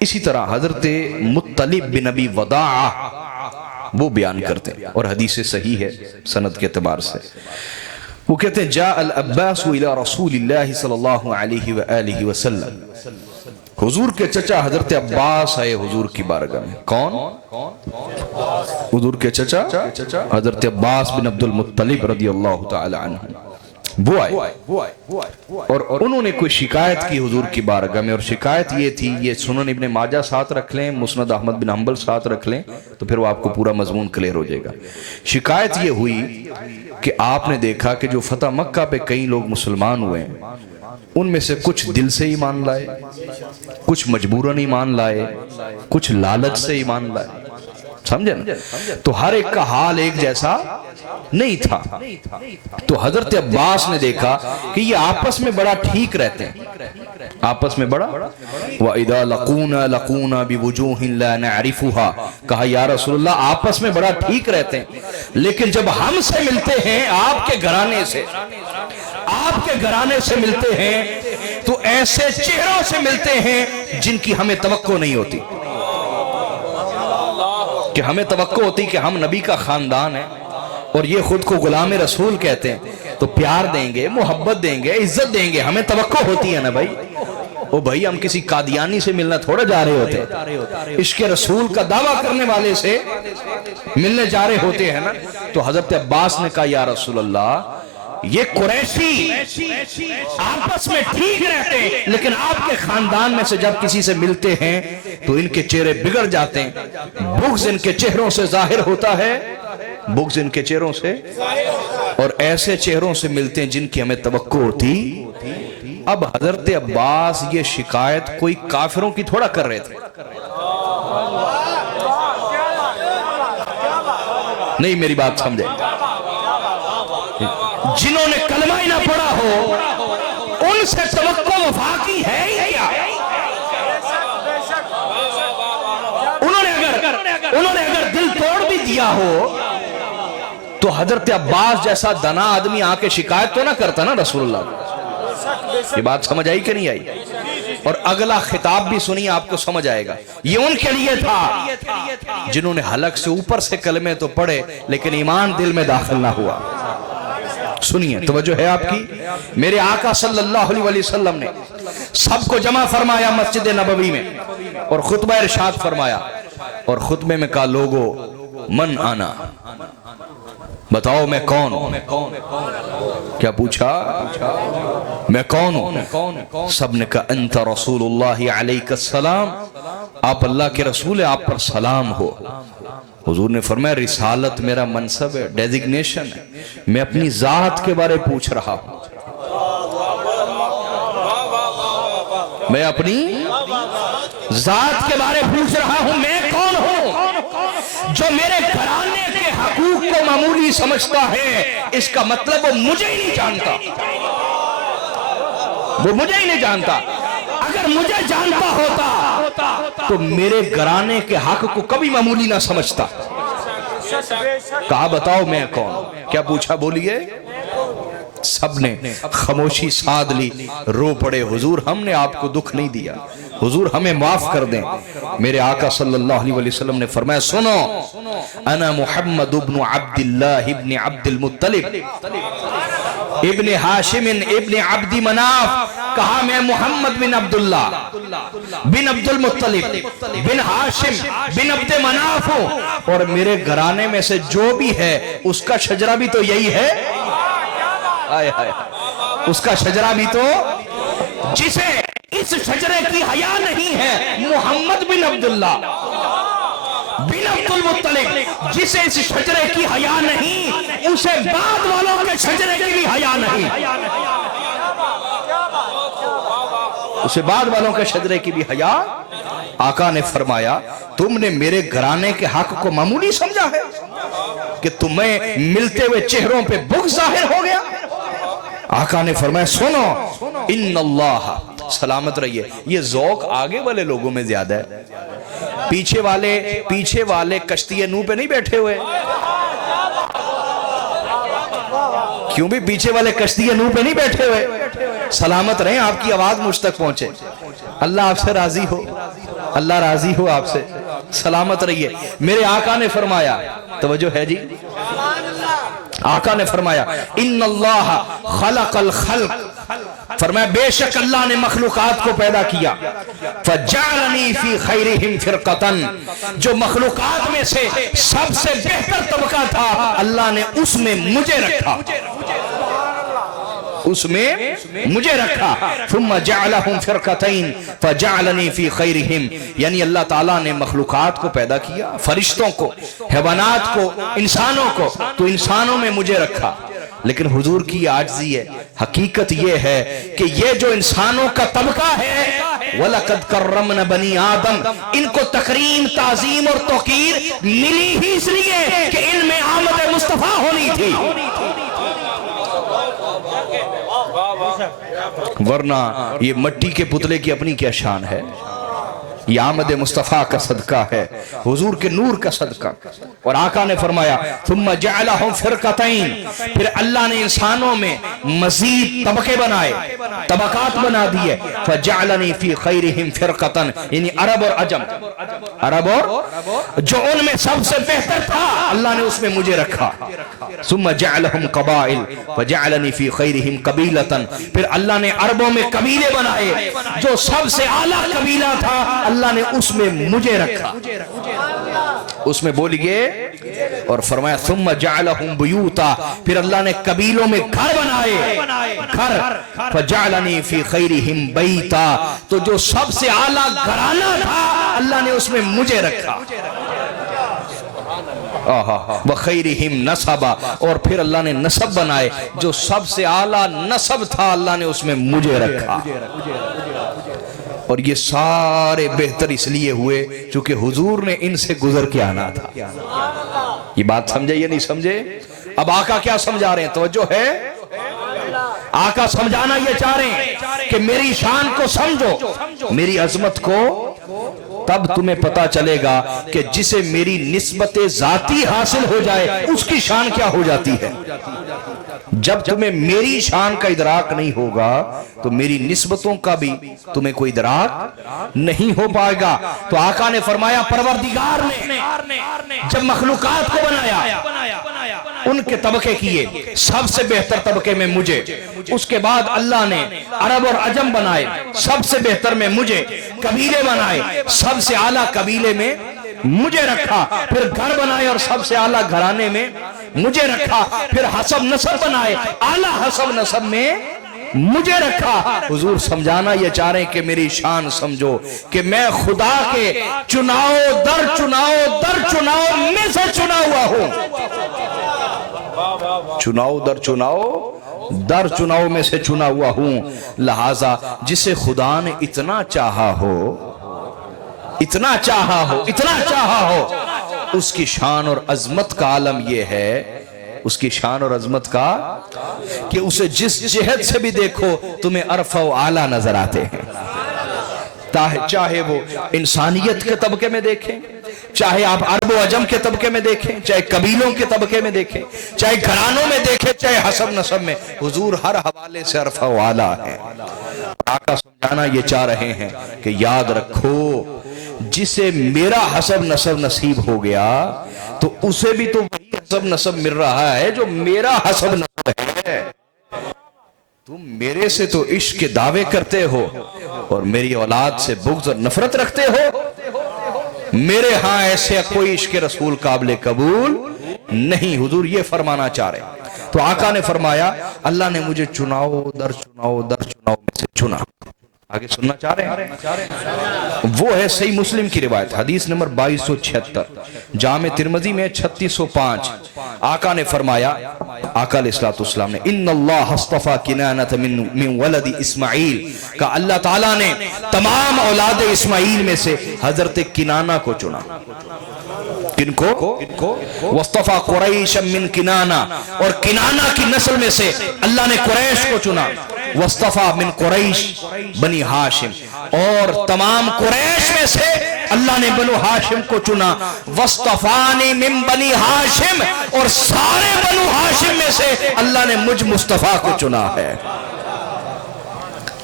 اسی طرح حضرت مطلب بن ابی وداع وہ بیان کرتے ہیں اور حدیث صحیح ہے سند کے اعتبار سے. وہ کہتے ہیں جاء العباس الى رسول اللہ صلی اللہ علیہ وآلہ وسلم. حضور کے چچا حضرت عباس آئے حضور کی بارگاہ میں. کون؟ حضور کے چچا حضرت عباس بن عبد المطلب رضی اللہ تعالی عنہ وہ آئے اور انہوں نے کوئی شکایت کی حضور کی بارگاہ میں. اور شکایت یہ تھی, یہ سنن ابن ماجہ ساتھ رکھ لیں, مسند احمد بن حنبل ساتھ رکھ لیں تو پھر وہ آپ کو پورا مضمون کلیئر ہو جائے گا. شکایت یہ ہوئی کہ آپ نے دیکھا کہ جو فتح مکہ پہ کئی لوگ مسلمان ہوئے ہیں ان میں سے کچھ دل سے ایمان لائے, کچھ مجبوراً ایمان لائے, کچھ لالچ سے ایمان لائے. سمجھے نا؟ تو ہر ایک کا حال ایک جیسا نہیں تھا. تو حضرت عباس نے دیکھا کہ یہ آپس میں بڑا ٹھیک رہتے ہیں, آپس میں بڑا. وَإِذَا لَقُونَا لَقُونَا بِوُجُوهٍ لَا نَعْرِفُهَا, کہا یا رسول اللہ آپس میں بڑا ٹھیک رہتے ہیں لیکن جب ہم سے ملتے ہیں آپ کے گھرانے سے, آپ کے گھرانے سے ملتے ہیں تو ایسے چہروں سے ملتے ہیں جن کی ہمیں توقع نہیں ہوتی. کہ ہمیں توقع ہوتی کہ ہم نبی کا خاندان ہے اور یہ خود کو غلام رسول کہتے ہیں تو پیار دیں گے, محبت دیں گے, عزت دیں گے, ہمیں توقع ہوتی ہے نا بھائی. او بھائی ہم کسی قادیانی سے ملنا تھوڑا جا رہے ہوتے ہیں, عشق رسول کا دعویٰ کرنے والے سے ملنے جا رہے ہوتے ہیں نا. تو حضرت عباس نے کہا یا رسول اللہ یہ قریشی آپس میں ٹھیک رہتے ہیں لیکن آپ کے خاندان میں سے جب کسی سے ملتے ہیں تو ان کے چہرے بگڑ جاتے ہیں, بغض ان کے چہروں سے ظاہر ہوتا ہے, بغض ان کے چہروں سے, اور ایسے چہروں سے ملتے ہیں جن کی ہمیں توقع ہوتی. اب حضرت عباس یہ شکایت کوئی کافروں کی تھوڑا کر رہے تھے, نہیں میری بات سمجھے, جنہوں نے کلمہ ہی نہ پڑھا ہو ان سے توقع وفا کی ہے ہی کیا. انہوں نے اگر دل توڑ بھی دیا ہو تو حضرت عباس جیسا دنا آدمی آ کے شکایت تو نہ کرتا نا رسول اللہ. یہ بات سمجھ آئی کہ نہیں آئی؟ اور اگلا خطاب بھی سنی آپ کو سمجھ آئے گا. یہ ان کے لیے تھا جنہوں نے حلق سے اوپر سے کلمے تو پڑھے لیکن ایمان دل میں داخل نہ ہوا. سنیے توجہ ہے آپ کی. میرے آقا صلی اللہ علیہ وسلم نے سب کو جمع فرمایا مسجد نبوی میں اور خطبہ ارشاد فرمایا اور خطبے میں کہا لوگو من آنا, بتاؤ میں کون ہوں. کیا پوچھا؟ میں کون ہوں؟ سب نے کہا انت رسول اللہ علیہ السلام, آپ اللہ کے رسول ہیں, آپ پر سلام ہو. حضور نے فرمایا رسالت میرا منصب ہے, ڈیزگنیشن ہے, میں اپنی ذات کے بارے پوچھ رہا ہوں. میں اپنی ذات کے بارے پوچھ رہا ہوں. میں کون ہوں؟ جو میرے گھرانے کے حقوق کو معمولی سمجھتا ہے اس کا مطلب وہ مجھے ہی نہیں جانتا, وہ مجھے ہی نہیں جانتا. اگر مجھے جانتا ہوتا تو میرے گھرانے کے حق کو کبھی معمولی نہ سمجھتا. کہا بتاؤ میں کون. کیا پوچھا بولیے. سب نے خاموشی ساد لی, رو پڑے حضور ہم نے آپ کو دکھ نہیں دیا, حضور ہمیں معاف کر دیں. میرے آقا صلی اللہ علیہ وسلم نے فرمایا سنو انا محمد ابن عبداللہ ابن عبد المطلب ابن ہاشم ابن عبد مناف. کہا میں محمد بن عبداللہ بن عبد المطلب بن ہاشم بن عبد مناف ہوں اور میرے گھرانے میں سے جو بھی ہے اس کا شجرہ بھی تو یہی ہے. اس کا شجرہ بھی تو, جسے اس شجرے کی حیا نہیں ہے محمد بن عبداللہ بن عبد المطلب, جسے اس شجرے کی حیا نہیں اسے بعد والوں کے شجرے کی بھی حیا نہیں, اسے بعد والوں کے شجرے کی بھی حیا. آقا نے فرمایا تم نے میرے گھرانے کے حق کو معمولی سمجھا ہے کہ تمہیں ملتے ہوئے چہروں پہ بغض ظاہر ہو گیا. آقا نے فرمایا سنو ان اللہ, سلامت رہیے. یہ ذوق آگے والے لوگوں میں زیادہ ہے, پیچھے والے کشتی نوح پہ نہیں بیٹھے ہوئے. کیوں بھی پیچھے والے کشتی نوح پہ نہیں بیٹھے ہوئے. سلامت رہیں, آپ کی آواز مجھ تک پہنچے, اللہ آپ سے راضی ہو. اللہ راضی ہو آپ سے، سلامت رہیے۔ میرے آقا نے فرمایا، توجہ ہے جی، آقا نے فرمایا ان اللہ خلق الخلق، فرمایا بے شک اللہ نے مخلوقات کو پیدا کیا، فجعلنی فی خیرہم فرقتن، جو مخلوقات میں سے سب سے بہتر طبقہ تھا اللہ نے اس میں مجھے رکھا، اس میں مجھے رکھا۔ ثم جعلہم فرقتین فجعلنی فی خیرہم، یعنی اللہ تعالیٰ نے مخلوقات کو پیدا کیا، فرشتوں کو، حیوانات کو، انسانوں کو، تو انسانوں میں مجھے رکھا۔ لیکن حضور کی عاجزی ہے، حقیقت یہ ہے کہ یہ جو انسانوں کا طبقہ ہے، وَلَقَدْ كَرَّمْنَا بَنِي آدم، ان کو تکریم، تعظیم اور توقیر ملی ہی اس لیے کہ ان میں آمد مصطفیٰ ہونی تھی، ورنہ یہ مٹی کے پتلے کی اپنی کیا شان ہے؟ یہ آمد مصطفیٰ کا صدقہ ہے، حضور کے نور کا صدقہ۔ اور آقا نے فرمایا ثم جعلہم فرقتین، پھر اللہ نے انسانوں میں مزید طبقے بنائے، طبقات بنا دیے، فجعلنی فی خیرہم فرقتن، یعنی عرب اور عجم، عرب اور جو ان میں سب سے بہتر تھا اللہ نے اس میں مجھے رکھا۔ ثم جعلہم قبائل فجعلنی فی خیرہم قبیلتن، پھر اللہ نے عربوں میں قبیلے بنائے، جو سب سے اعلیٰ قبیلہ تھا اللہ نے اس میں مجھے رکھا، اس میں بولیے، اور فرمایا ثم جعلہم بیوتا، پھر اللہ نے قبیلوں میں گھر بنائے، گھر، فجعلنی فی خیرہم بیتا، تو جو سب سے اعلیٰ گھرانہ تھا اللہ نے اس میں مجھے رکھا۔ وَخَيْرِهِمْ نَسَبًا، اور پھر اللہ نے نسب بنائے، جو سب سے اعلیٰ نسب تھا اللہ نے اس میں مجھے رکھا۔ اور یہ سارے بہتر اس لیے ہوئے چونکہ حضور نے ان سے گزر کے آنا تھا۔ یہ بات سمجھے یا نہیں سمجھے؟ اب آقا کیا سمجھا رہے ہیں؟ توجہ ہے، آقا سمجھانا یہ چاہ رہے ہیں کہ میری شان کو سمجھو، میری عظمت کو، تب تمہیں پتا چلے گا کہ جسے میری نسبت ذاتی حاصل ہو جائے اس کی شان کیا ہو جاتی ہے۔ جب تمہیں میری شان کا ادراک نہیں ہوگا تو میری نسبتوں کا بھی تمہیں کوئی ادراک نہیں ہو پائے گا۔ تو آقا نے فرمایا پروردگار نے جب مخلوقات کو بنایا، ان کے طبقے کیے، سب سے بہتر طبقے میں مجھے، اس کے بعد اللہ نے عرب اور عجم بنائے، سب سے بہتر میں مجھے، قبیلے بنائے، سب سے اعلیٰ قبیلے میں مجھے رکھا، پھر گھر بنائے اور سب سے اعلیٰ گھرانے میں مجھے رکھا، پھر حسب نسب بنائے، اعلیٰ حسب نسب میں مجھے رکھا۔ حضور سمجھانا یہ چاہ رہے ہیں کہ میری شان سمجھو کہ میں خدا کے چناؤ در چناؤ در چناؤ میں سے چنا ہوا ہوں، چناؤ در چناؤ در چناؤ میں سے چنا ہوا ہوں۔ لہٰذا جسے خدا نے اتنا چاہا ہو، اتنا چاہا ہو، اتنا چاہا ہو، اس کی شان اور عظمت کا عالم یہ ہے، اس کی شان اور عظمت کا کہ اسے جس جہت سے بھی دیکھو تمہیں عرفہ و اعلیٰ نظر آتے ہیں، چاہے وہ انسانیت کے طبقے میں دیکھیں، چاہے آپ عرب و عجم کے طبقے میں دیکھیں، چاہے قبیلوں کے طبقے میں دیکھیں، چاہے گھرانوں میں دیکھیں، چاہے حسب نسب میں، حضور ہر حوالے سے عرفہ و اعلیٰ ہے۔ آقا سمجھانا یہ چاہ رہے ہیں کہ یاد رکھو جسے میرا حسب نسب نصیب ہو گیا تو اسے بھی تو وہی حسب نسب مل رہا ہے جو میرا حسب نسب ہے۔ تم میرے سے تو عشق کے دعوے کرتے ہو اور میری اولاد سے بغض اور نفرت رکھتے ہو، میرے ہاں ایسے کوئی عشق رسول قابل قبول نہیں۔ حضور یہ فرمانا چاہ رہے ہیں۔ تو آقا نے فرمایا اللہ نے مجھے چناؤ در چناؤ در چناؤ میں سے چنا۔ آگے سننا چاہ رہے ہیں؟ وہ ہے صحیح مسلم کی روایت، حدیث نمبر 2276، جامع ترمذی میں 3605۔ آقا نے فرمایا، آقا علیہ السلام نے ان اللہ اصطفى کنانۃ من ولد اسماعیل، کہ اللہ تعالیٰ نے تمام اولاد اسماعیل میں سے حضرت کنانہ کو چنا۔ کن کو؟ واصطفى قریشا من کنانہ، اور کنانہ کی نسل میں سے اللہ نے قریش کو چنا۔ واصطفى من قریش بنی ہاشم، اور تمام قریش میں سے اللہ نے بنو ہاشم کو چنا۔ واصطفانی من بنی ہاشم، اور سارے بنو ہاشم میں سے اللہ نے مجھ مصطفیٰ کو چنا ہے۔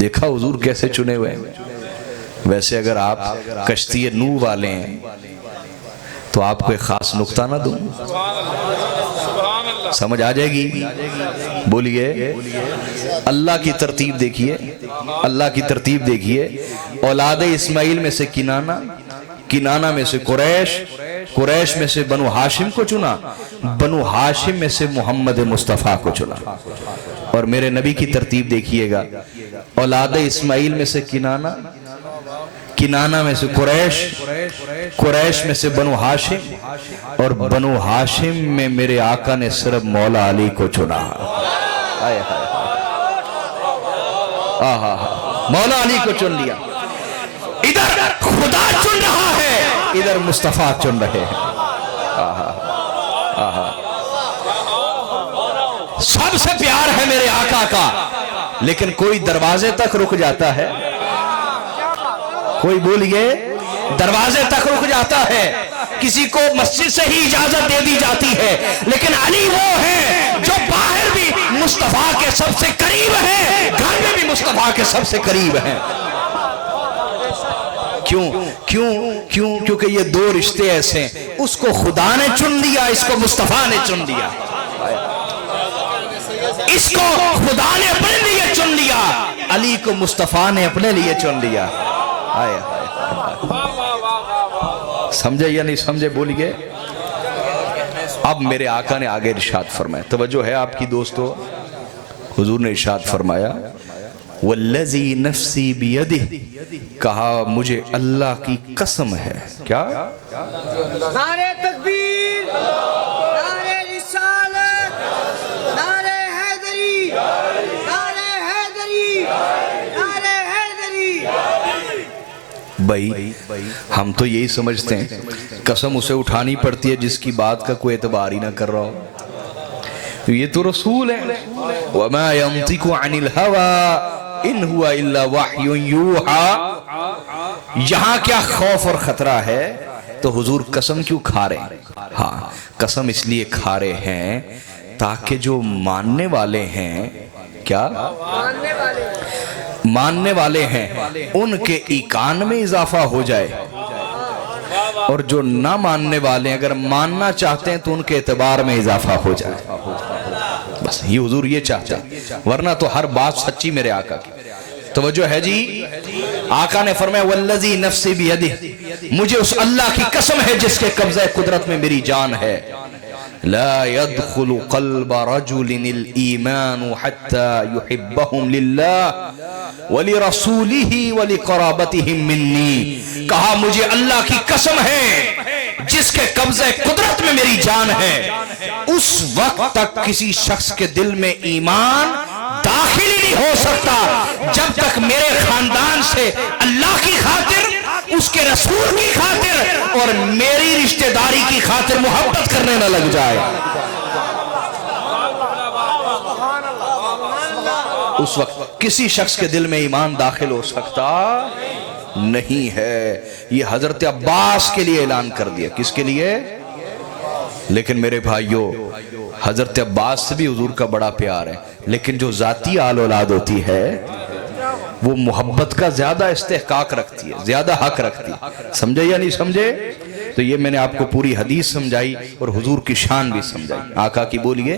دیکھا حضور کیسے چنے ہوئے ہیں؟ ویسے اگر آپ کشتی نوح والے ہیں تو آپ کو ایک خاص نکتہ نہ دوں، سمجھ آ جائے گی؟ بولیے، اللہ کی ترتیب دیکھیے، اللہ کی ترتیب دیکھیے۔ اولاد اسماعیل میں سے کنانہ، کنانہ میں سے قریش، قریش میں سے بنو ہاشم کو چنا، بنو ہاشم میں سے محمد مصطفیٰ کو چنا۔ اور میرے نبی کی ترتیب دیکھیے گا، اولاد اسماعیل میں سے کنانہ، کنانہ میں سے قریش، قریش میں سے بنو ہاشم، اور بنو ہاشم میں میرے آقا نے صرف مولا علی کو چنا۔ مولا علی کو چن لیا۔ ادھر خدا چن رہا ہے، ادھر مصطفیٰ چن رہے ہیں۔ سب سے پیار ہے میرے آقا کا، لیکن کوئی دروازے تک رک جاتا ہے، کوئی بولیے دروازے تک رک جاتا ہے، کسی کو مسجد سے ہی اجازت دے دی جاتی ہے، لیکن علی وہ ہے جو باہر بھی مصطفیٰ کے سب سے قریب ہے، گھر میں بھی مصطفیٰ کے سب سے قریب ہیں۔ کیونکہ یہ دو رشتے ایسے ہیں، اس کو خدا نے چن لیا، اس کو مصطفیٰ نے چن لیا، اس کو خدا نے اپنے لیے چن لیا، علی کو مصطفیٰ نے اپنے لیے چن لیا۔ سمجھے یا نہیں سمجھے؟ بولیے۔ اب میرے آقا نے آگے ارشاد فرمایا، توجہ ہے آپ کی دوستو، حضور نے ارشاد فرمایا والذی نفسی بیدہ، کہا مجھے اللہ کی قسم ہے۔ کیا؟ نعرہ تکبیر، نعرہ رسالت، نعرہ حیدری، نعرہ حیدری، نعرہ حیدری۔ بھائی ہم تو یہی سمجھتے ہیں قسم اسے اٹھانی پڑتی ہے جس کی بات کا کوئی اعتبار ہی نہ کر رہا ہو، یہ تو رسول ہے۔ وَمَا يَنطِقُ عَنِ الْهَوَىٰ إِنْ هُوَ إِلَّا وَحْيٌ يُوحَىٰ۔ یہاں کیا خوف اور خطرہ ہے تو حضور قسم کیوں کھا رہے ہیں؟ ہاں قسم اس لیے کھا رہے ہیں تاکہ جو ماننے والے ہیں، کیا ماننے والے ہیں، ان کے ایمان میں اضافہ ہو جائے، اور جو نہ ماننے والے ہیں اگر ماننا چاہتے ہیں تو ان کے اعتبار میں اضافہ ہو جائے۔ بس یہ حضور یہ چاہتے ہیں، ورنہ تو ہر بات سچی میرے آقا کی۔ توجہ ہے جی؟ آقا نے فرمایا والذی نفسی بیدہ، مجھے اس اللہ کی قسم ہے جس کے قبضہ قدرت میں میری جان ہے، لا يدخل قلب رجل الایمان حتى يحبهم للہ ولرسولہ ولقرابتہم منی۔ کہا مجھے اللہ کی قسم ہے جس کے قبضہ قدرت میں میری جان ہے، اس وقت تک کسی شخص کے دل میں ایمان داخل ہی نہیں ہو سکتا جب تک میرے خاندان سے اللہ کی خاطر، اس کے رسول کی خاطر اور میری رشتہ داری کی خاطر محبت کرنے نہ لگ جائے۔ اس وقت کسی شخص کے دل میں ایمان داخل ہو سکتا نہیں ہے۔ یہ حضرت عباس کے لیے اعلان کر دیا، کس کے لیے؟ لیکن میرے بھائیوں، حضرت عباس سے بھی حضور کا بڑا پیار ہے، لیکن جو ذاتی آل اولاد ہوتی ہے وہ محبت کا زیادہ استحقاق رکھتی ہے، زیادہ حق رکھتی ہے۔ سمجھے یا نہیں سمجھے؟ تو یہ میں نے آپ کو پوری حدیث سمجھائی اور حضور کی شان بھی سمجھائی۔ آقا کی بولیے